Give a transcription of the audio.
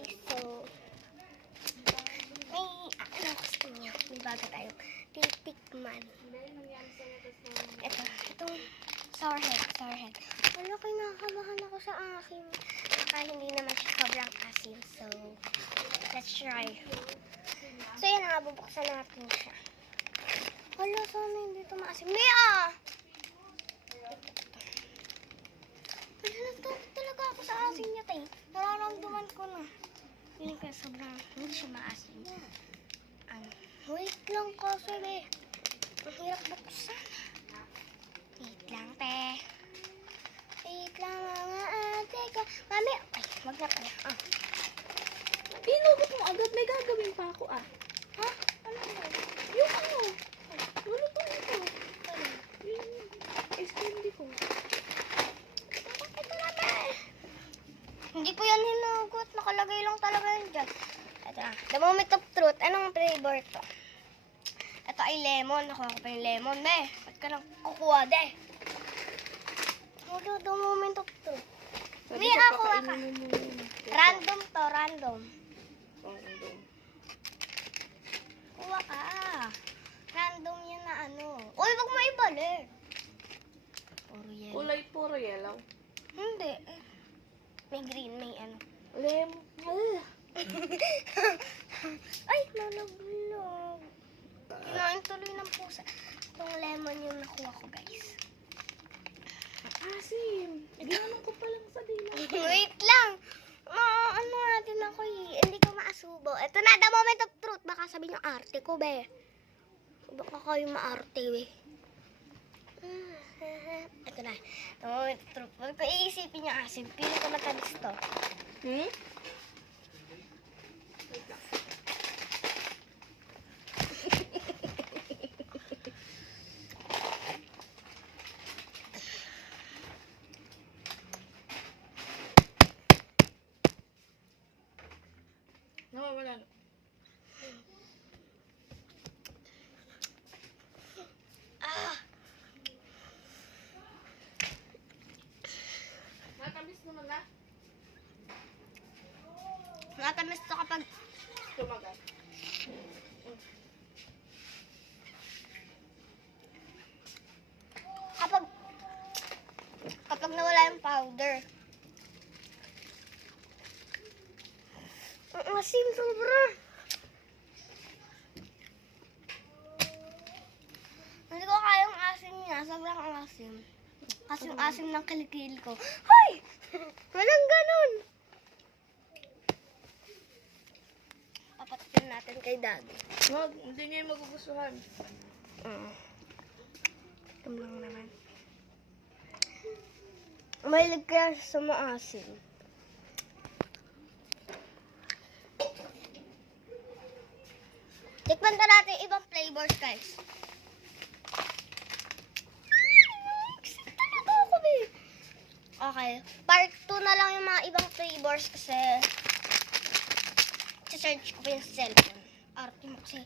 guys. So, may ano gusto niya. May bago tayong titikman. Itong sour head. Wala, kinakabahan ako sa akin. Saka hindi naman siya sobrang asim. So, let's try. So, yan nga, bubuksan natin siya. Wala, sana hindi ito maasim. Mia! Nagtawag talaga ako sa asin niya, tay. Nararamdaman ko na. Feeling ko sobrang hindi siya maasim. Wait lang kasi, be. Ang hirap buksan. Wait lang, te. Wait lang, mga ate ka. Mami, ay, wag na pala. Inugot mo agad, may gagawin pa ako Ha? Ano ba? Yung ano? Ano to ito? Yung candy ko. Ito na, be. Hindi ko yan hinugot. Nakalagay lang talaga yun dyan. Ito na. The moment of truth. Anong flavor to? Ito ay lemon. Nakuha ko pa yung lemon, be. Ba't ka nang kukuha, de? Ito, the moment of truth. May ako ka. Random to, random. Kuha ka. Random yan na ano. Uy, wag mo ibalik. Puro yellow. Kulay puro yellow. Hindi. May green, may ano. Lemon. Ay, nalaglag. Kinain tuloy ng pusa. Itong lemon yung nakuha ko, guys. Asim. Ginanong ko pa lang sa dila. Wait lang. Ano natin ako eh. Hindi ko maasubo. Ito na, the moment of truth. Baka sabihin yung arte ko, be. Baka kayo maarte, be. Ito na. The moment of truth. Huwag ko iisipin yung asim. Pili ko matalis to. Wait lang. Nawawala na. Natamis naman na. Natamis to kapag Tumagal. kapag nawala yung powder. Ang asim sobra. Hindi ko kayang asim niya. Sobrang asim. Kasi yung asim ng kilikili ko. Hoy! Walang ganun. Papatikin natin kay Daddy. Wag, hindi niya yung magugustuhan. Ito lang naman. Mahilig kaya siya sa maasim. Tikman na natin ibang flavors, guys. Gusto talaga ako, babe. Okay. Part 2 na lang yung mga ibang flavors kasi search ko pa yung cellphone. Arte mo kasi.